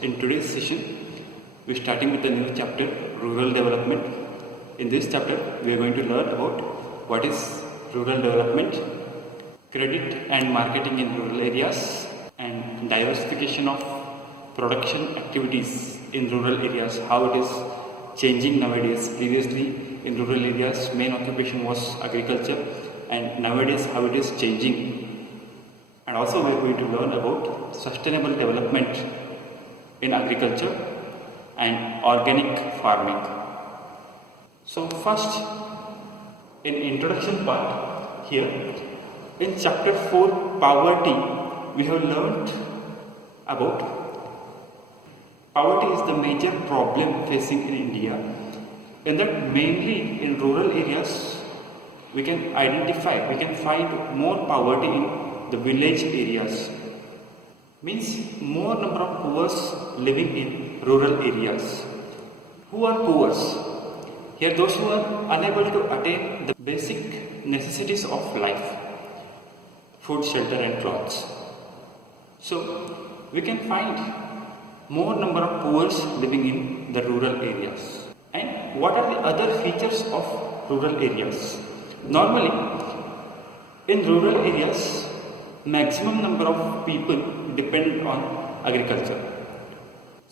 In today's session, we're starting with a new chapter, Rural Development. In this chapter, we are going to learn about what is rural development, credit and marketing in rural areas, and diversification of production activities in rural areas, how it is changing nowadays. Previously, in rural areas, main occupation was agriculture, and nowadays how it is changing. And also we are going to learn about sustainable development in agriculture and organic farming. So first, in introduction part here, in chapter 4 poverty, we have learned about poverty is the major problem facing in India, and that mainly in rural areas we can find more poverty in the village areas. Means more number of poor living in rural areas. Who are poor? Here those who are unable to attain the basic necessities of life, food, shelter and clothes. So we can find more number of poor living in the rural areas. And what are the other features of rural areas? Normally in rural areas, maximum number of people depend on agriculture.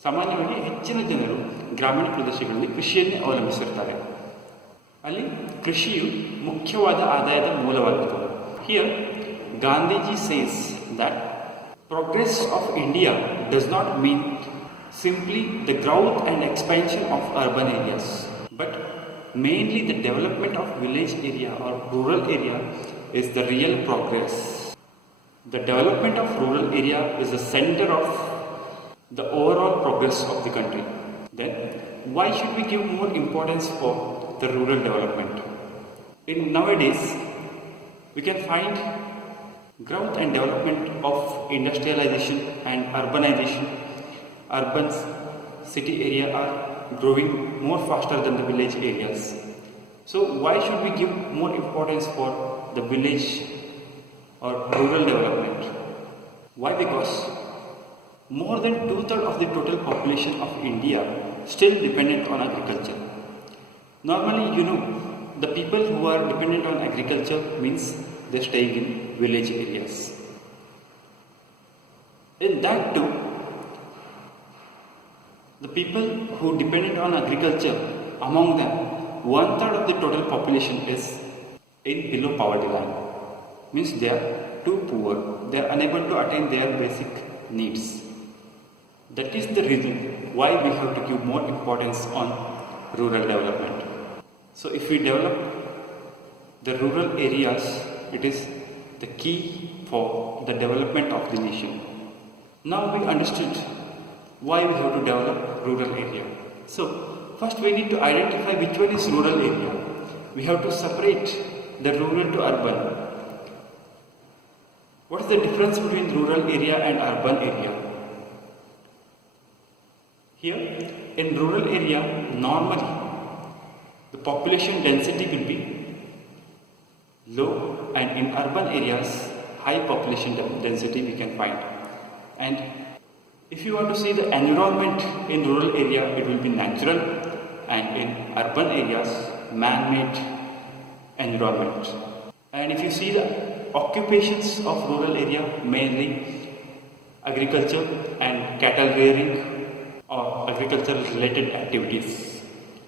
ಸಾಮಾನ್ಯವಾಗಿ ಹೆಚ್ಚಿನ ಜನರು ಗ್ರಾಮೀಣ ಪ್ರದೇಶಗಳಲ್ಲಿ ಕೃಷಿಯನ್ನೇ ಅವಲಂಬಿಸಿರ್ತಾರೆ. ಅಲ್ಲಿ ಕೃಷಿಯು ಮುಖ್ಯವಾದ ಆದಾಯದ ಮೂಲವಾಗಿರುತ್ತದೆ. Here Gandhiji says that progress of India does not mean simply the growth and expansion of urban areas, but mainly the development of village area or rural area is the real progress. The development of rural area is the center of the overall progress of the country. Then, why should we give more importance for the rural development? In nowadays, we can find growth and development of industrialization and urbanization. Urban city area are growing more faster than the village areas. So, why should we give more importance for the village or rural development? Why? Because more than 2/3 of the total population of India still dependent on agriculture. Normally, the people who are dependent on agriculture means they're staying in village areas. In that too, the people who dependent on agriculture, among them, 1/3 of the total population is in below poverty line. Means they are too poor, they are unable to attain their basic needs. That is the reason why we have to give more importance on rural development. So if we develop the rural areas, it is the key for the development of the nation. Now we understood why we have to develop rural area. So first we need to identify which one is rural area. We have to separate the rural to urban. What is the difference between rural area and urban area? Here, in rural area, normally the population density will be low, and in urban areas, high population density we can find. And if you want to see the environment in rural area, it will be natural, and in urban areas, man-made environment. And if you see the occupations of rural area, mainly agriculture and cattle rearing or agricultural related activities.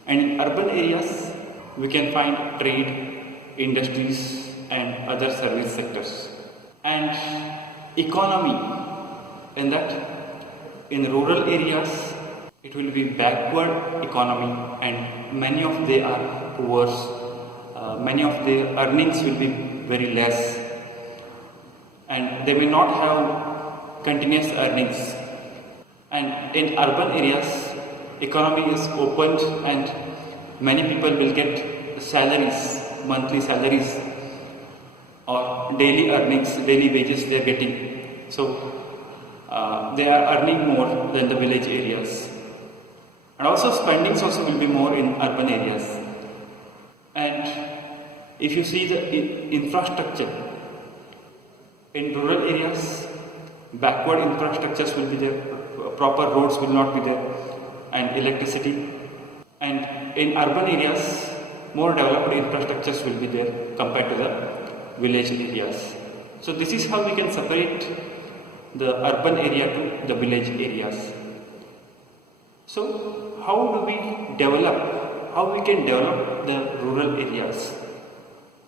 And in urban areas, we can find trade, industries and other service sectors. And economy, in that in rural areas, it will be backward economy, and many of they are poor. Many of their earnings will be very less, and they may not have continuous earnings. And in urban areas, economy is opened and many people will get salaries, monthly salaries or daily earnings, daily wages they are getting. So they are earning more than the village areas. And also spendings also will be more in urban areas. And if you see the infrastructure in rural areas, backward infrastructures will be there, proper roads will not be there, and electricity. And in urban areas, more developed infrastructures will be there compared to the village areas. So this is how we can separate the urban area to the village areas. So how do we develop, how we can develop the rural areas?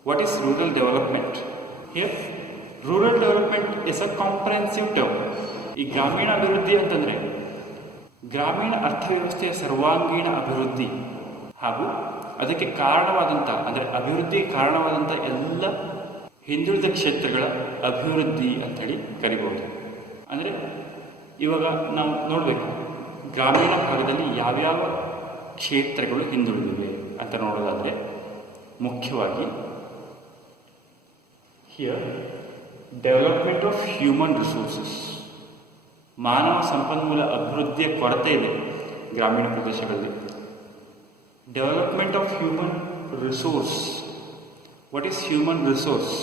What is rural development? Here, rural development is a comprehensive term. ಈ ಗ್ರಾಮೀಣ ಅಭಿವೃದ್ಧಿ ಅಂತಂದರೆ ಗ್ರಾಮೀಣ ಅರ್ಥವ್ಯವಸ್ಥೆಯ ಸರ್ವಾಂಗೀಣ ಅಭಿವೃದ್ಧಿ ಹಾಗೂ ಅದಕ್ಕೆ ಕಾರಣವಾದಂಥ, ಅಂದರೆ ಅಭಿವೃದ್ಧಿಗೆ ಕಾರಣವಾದಂಥ ಎಲ್ಲ ಹಿಂದುಳಿದ ಕ್ಷೇತ್ರಗಳ ಅಭಿವೃದ್ಧಿ ಅಂಥೇಳಿ ಕರಿಬೋದು. ಅಂದರೆ ಇವಾಗ ನಾವು ನೋಡಬೇಕು, ಗ್ರಾಮೀಣ ಭಾಗದಲ್ಲಿ ಯಾವ್ಯಾವ ಕ್ಷೇತ್ರಗಳು ಹಿಂದುಳಿದಿವೆ ಅಂತ ನೋಡೋದಾದರೆ ಮುಖ್ಯವಾಗಿ here development of human resources, ಮಾನವ ಸಂಪನ್ಮೂಲ ಅಭಿವೃದ್ಧಿಯ ಕೊರತೆ ಇದೆ ಗ್ರಾಮೀಣ ಪ್ರದೇಶಗಳಲ್ಲಿ. Development of human resource. What is human resource?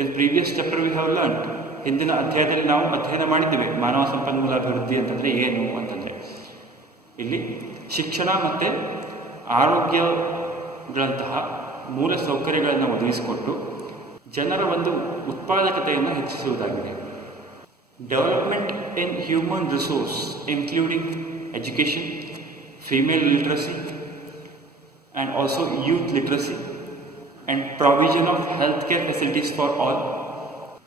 In previous chapter we have learned, ಹಿಂದಿನ ಅಧ್ಯಾಯದಲ್ಲಿ ನಾವು ಅಧ್ಯಯನ ಮಾಡಿದ್ದೇವೆ ಮಾನವ ಸಂಪನ್ಮೂಲ ಅಭಿವೃದ್ಧಿ ಅಂತಂದರೆ ಏನು ಅಂತಂದರೆ. ಇಲ್ಲಿ ಶಿಕ್ಷಣ ಮತ್ತು ಆರೋಗ್ಯಗಳಂತಹ ಮೂಲ ಸೌಕರ್ಯಗಳನ್ನು ಒದಗಿಸಿಕೊಟ್ಟು ಜನರ ಒಂದು ಉತ್ಪಾದಕತೆಯನ್ನು ಹೆಚ್ಚಿಸುವುದಾಗಿದೆ. Development in human resource including education, female literacy and also youth literacy and provision of healthcare facilities for all,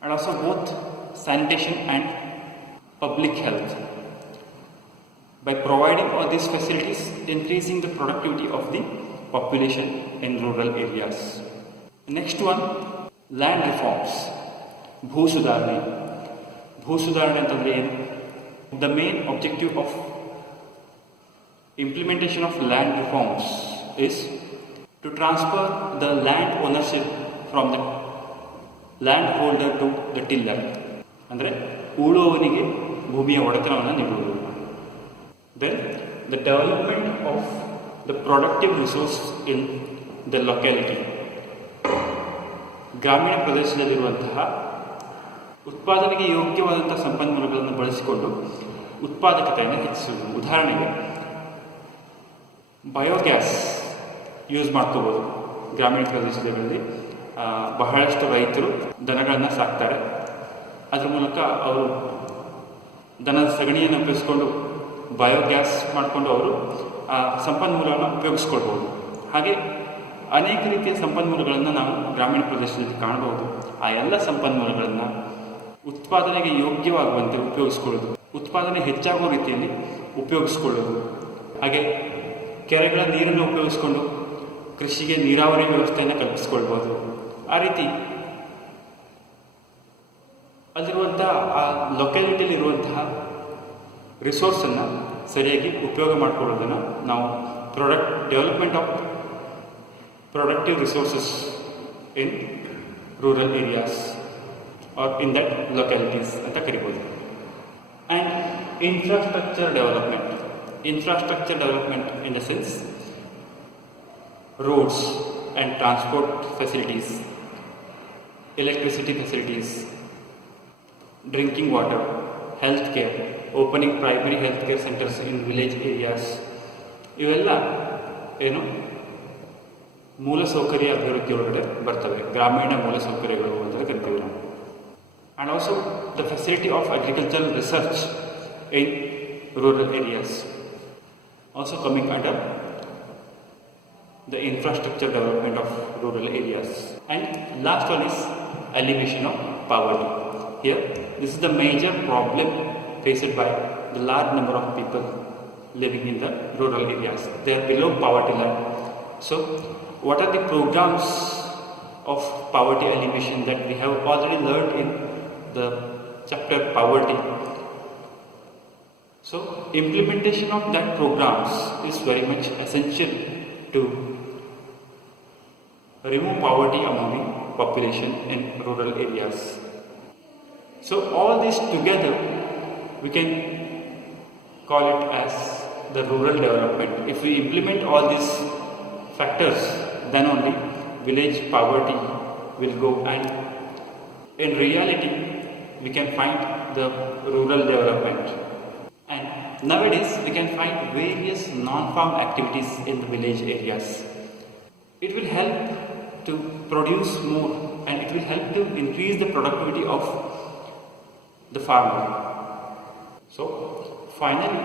and also both sanitation and public health. By providing all these facilities, increasing the productivity of the population in rural areas. Next one, land reforms. ಭೂ ಸುಧಾರಣೆ. ಭೂ ಸುಧಾರಣೆ ಅಂತಂದರೆ ಏನು? The main objective of implementation of land reforms is to transfer the land ownership from the land holder to the tiller. ಅಂದರೆ ಉಳುವವನಿಗೆ ಭೂಮಿಯ ಒಡೆತನವನ್ನು ನೀಡುವುದು. Then the development of the productive resource in the locality. ಗ್ರಾಮೀಣ ಪ್ರದೇಶದಲ್ಲಿರುವಂತಹ ಉತ್ಪಾದನೆಗೆ ಯೋಗ್ಯವಾದಂಥ ಸಂಪನ್ಮೂಲಗಳನ್ನು ಬಳಸಿಕೊಂಡು ಉತ್ಪಾದಕತೆಯನ್ನು ಹೆಚ್ಚಿಸುವುದು. ಉದಾಹರಣೆಗೆ ಬಯೋಗ್ಯಾಸ್ ಯೂಸ್ ಮಾಡ್ಕೋಬೋದು. ಗ್ರಾಮೀಣ ಪ್ರದೇಶಗಳಲ್ಲಿ ಬಹಳಷ್ಟು ರೈತರು ದನಗಳನ್ನು ಸಾಕ್ತಾರೆ. ಅದರ ಮೂಲಕ ಅವರು ದನದ ಸಗಣಿಯನ್ನು ಉಪಯೋಗಿಸ್ಕೊಂಡು ಬಯೋಗ್ಯಾಸ್ ಮಾಡಿಕೊಂಡು ಅವರು ಆ ಸಂಪನ್ಮೂಲವನ್ನು ಉಪಯೋಗಿಸ್ಕೊಳ್ಬೋದು. ಹಾಗೆ ಅನೇಕ ರೀತಿಯ ಸಂಪನ್ಮೂಲಗಳನ್ನು ನಾವು ಗ್ರಾಮೀಣ ಪ್ರದೇಶದಲ್ಲಿ ಕಾಣಬಹುದು. ಆ ಎಲ್ಲ ಸಂಪನ್ಮೂಲಗಳನ್ನು ಉತ್ಪಾದನೆಗೆ ಯೋಗ್ಯವಾಗುವಂತೆ ಉಪಯೋಗಿಸ್ಕೊಳ್ಳೋದು, ಉತ್ಪಾದನೆ ಹೆಚ್ಚಾಗುವ ರೀತಿಯಲ್ಲಿ ಉಪಯೋಗಿಸ್ಕೊಳ್ಳೋದು. ಹಾಗೆ ಕೆರೆಗಳ ನೀರನ್ನು ಉಪಯೋಗಿಸ್ಕೊಂಡು ಕೃಷಿಗೆ ನೀರಾವರಿ ವ್ಯವಸ್ಥೆಯನ್ನು ಕಲ್ಪಿಸ್ಕೊಳ್ಬೋದು. ಆ ರೀತಿ ಅಲ್ಲಿರುವಂಥ ಆ ಲೊಕ್ಯಾಲಿಟಿಯಲ್ಲಿರುವಂತಹ ರಿಸೋರ್ಸನ್ನು ಸರಿಯಾಗಿ ಉಪಯೋಗ ಮಾಡಿಕೊಳ್ಳೋದನ್ನು ನಾವು development of productive resources in rural areas or in that localities ಅಂತ ಕರಿಬೋದು. And infrastructure development. Infrastructure development in the sense roads and transport facilities, electricity facilities, drinking water, healthcare, opening primary healthcare centers in village areas. ಇವೆಲ್ಲ ಏನು ಮೂಲಸೌಕರ್ಯ ಅಭಿವೃದ್ಧಿ ಒಳಗಡೆ ಬರ್ತವೆ, ಗ್ರಾಮೀಣ ಮೂಲಸೌಕರ್ಯಗಳು ಅಂತ ಕರಿತೀವಿ ನಾವು. And also the facility of agricultural research in rural areas also coming under the infrastructure development of rural areas. And last one is elimination of poverty. Here, this is the major problem faced by the large number of people living in the rural areas. They are below poverty line. So, what are the programs of poverty elimination that we have already learned in the chapter poverty? So, implementation of that programs is very much essential to remove poverty among the population in rural areas. So, all this together we can call it as the rural development. If we implement all these factors, then only village poverty will go, and in reality we can find the rural development. And nowadays we can find various non-farm activities in the village areas. It will help to produce more and it will help to increase the productivity of the farmer. So finally,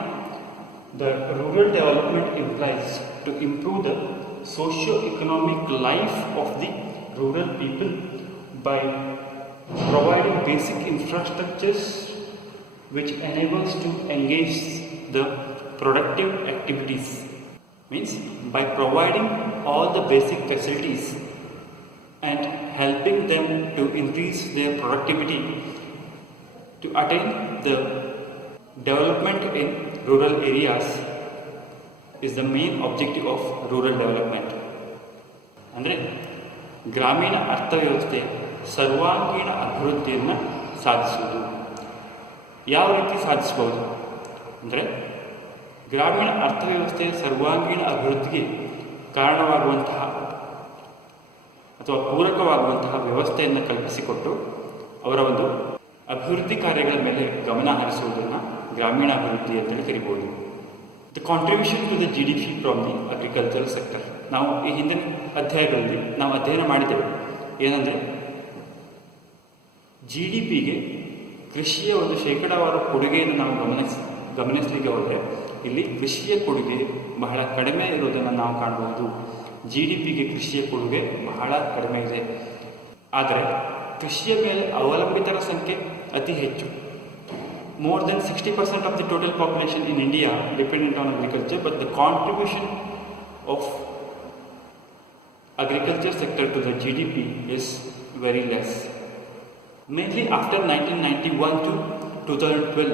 the rural development implies to improve the socio-economic life of the rural people by providing basic infrastructures which enables to engage the productive activities. Means by providing all the basic facilities and helping them to increase their productivity to attain the development in rural areas is the main objective of rural development. ಅಂದರೆ ಗ್ರಾಮೀಣ ಅರ್ಥವ್ಯವಸ್ಥೆ ಸರ್ವಾಂಗೀಣ ಅಭಿವೃದ್ಧಿಯನ್ನು ಸಾಧಿಸುವುದು. ಯಾವ ರೀತಿ ಸಾಧಿಸಬಹುದು ಅಂದರೆ ಗ್ರಾಮೀಣ ಅರ್ಥವ್ಯವಸ್ಥೆಯ ಸರ್ವಾಂಗೀಣ ಅಭಿವೃದ್ಧಿಗೆ ಕಾರಣವಾಗುವಂತಹ ಅಥವಾ ಪೂರಕವಾಗುವಂತಹ ವ್ಯವಸ್ಥೆಯನ್ನು ಕಲ್ಪಿಸಿಕೊಟ್ಟು ಅವರ ಒಂದು ಅಭಿವೃದ್ಧಿ ಕಾರ್ಯಗಳ ಮೇಲೆ ಗಮನ ಹರಿಸುವುದನ್ನು ಗ್ರಾಮೀಣ ಅಭಿವೃದ್ಧಿ ಅಂತೇಳಿ ಕರಿಬೋದು. The contribution to the GDP from the agricultural sector. ನಾವು ಈ ಹಿಂದಿನ ಅಧ್ಯಾಯಗಳಲ್ಲಿ ನಾವು ಅಧ್ಯಯನ ಮಾಡಿದ್ದೇವೆ ಏನಂದರೆ GDPಗೆ ಕೃಷಿಯ ಒಂದು ಶೇಕಡಾವಾರು ಕೊಡುಗೆಯನ್ನು ನಾವು ಗಮನಿಸಲಿಕ್ಕೆ ಹೋದರೆ ಇಲ್ಲಿ ಕೃಷಿಯ ಕೊಡುಗೆ ಬಹಳ ಕಡಿಮೆ ಇರುವುದನ್ನು ನಾವು ಕಾಣಬಹುದು. GDPಗೆ ಕೃಷಿಯ ಕೊಡುಗೆ ಬಹಳ ಕಡಿಮೆ ಇದೆ. ಆದರೆ ಕೃಷಿಯ ಮೇಲೆ ಅವಲಂಬಿತರ ಸಂಖ್ಯೆ ಅತಿ ಹೆಚ್ಚು. More than 60% of the total population in India dependent on agriculture, but the contribution of agriculture sector to the GDP is very less. Mainly after 1991 to 2012,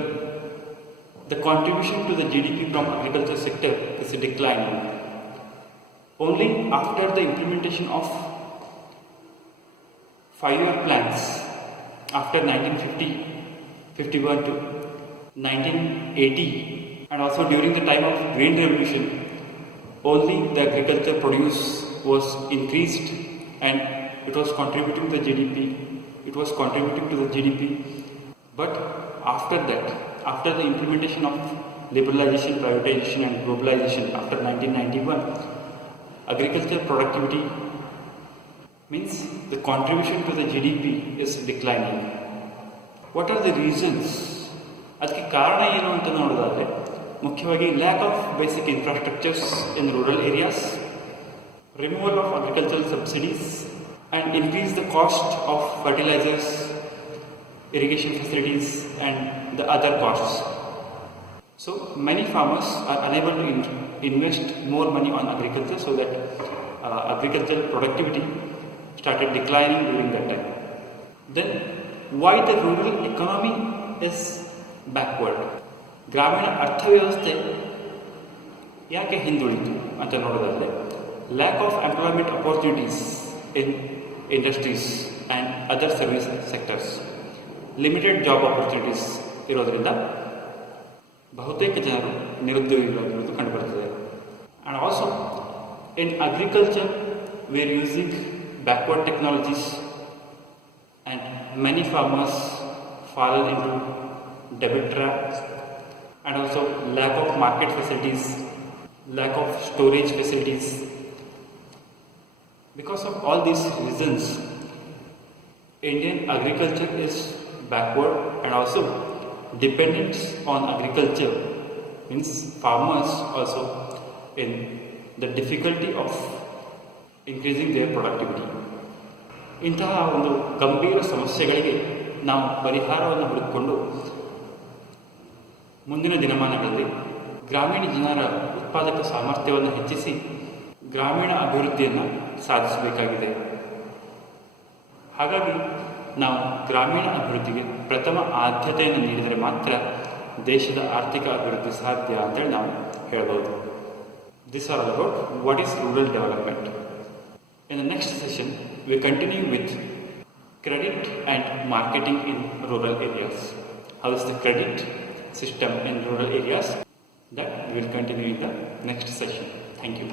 the contribution to the GDP from agriculture sector is declining. Only after the implementation of 5-year plans after 1950, 51 to 1980 and also during the time of Green Revolution, only the agriculture produce was increased and it was contributing to the GDP. It was contributing to the GDP. But after that, after the implementation of liberalization, privatization and globalization after 1991, agriculture productivity means the contribution to the GDP is declining. What are the reasons? ಅದಕ್ಕೆ ಕಾರಣ ಏನು ಅಂತ ನೋಡೋದಾದರೆ ಮುಖ್ಯವಾಗಿ lack of basic infrastructures in rural areas, removal of agricultural subsidies and increase the cost of fertilizers, irrigation facilities and the other costs. So many farmers are unable to invest more money on agriculture, so that agricultural productivity started declining during that time. Then why the rural economy is backward? ಗ್ರಾಮೀಣ ಅರ್ಥವ್ಯವಸ್ಥೆ ಯಾಕೆ ಹಿಂದುಳಿತು ಅಂತ ನೋಡೋದಾದರೆ lack of employment opportunities in industries and other service sectors, limited job opportunities ಇರೋದ್ರಿಂದ ಬಹುತೇಕ ಜನರು ನಿರುದ್ಯೋಗಿಗಳಾಗಿರೋದು ಕಂಡುಬರುತ್ತದೆ. And also in agriculture we are using backward technologies and many farmers fall into debit traps and also lack of market facilities, lack of storage facilities. Because of all these reasons, Indian agriculture is backward and also dependence on agriculture means farmers also in the difficulty of increasing their productivity. ಇಂತಹ ಒಂದು ಗಂಭೀರ ಸಮಸ್ಯೆಗಳಿಗೆ ನಾವು ಪರಿಹಾರವನ್ನು ಹುಡುಕಿಕೊಂಡು ಮುಂದಿನ ದಿನಮಾನಗಳಲ್ಲಿ ಗ್ರಾಮೀಣ ಜನರ ಉತ್ಪಾದಕ ಸಾಮರ್ಥ್ಯವನ್ನು ಹೆಚ್ಚಿಸಿ ಗ್ರಾಮೀಣ ಅಭಿವೃದ್ಧಿಯನ್ನು ಸಾಧಿಸಬೇಕಾಗಿದೆ. ಹಾಗಾಗಿ ನಾವು ಗ್ರಾಮೀಣ ಅಭಿವೃದ್ಧಿಗೆ ಪ್ರಥಮ ಆದ್ಯತೆಯನ್ನು ನೀಡಿದರೆ ಮಾತ್ರ ದೇಶದ ಆರ್ಥಿಕ ಅಭಿವೃದ್ಧಿ ಸಾಧ್ಯ ಅಂತೇಳಿ ನಾವು ಹೇಳ್ಬೋದು. These are all about what is rural development. In the next session, we continue with credit and marketing in rural areas. How is the credit system in rural areas? That we will continue in the next session. Thank you.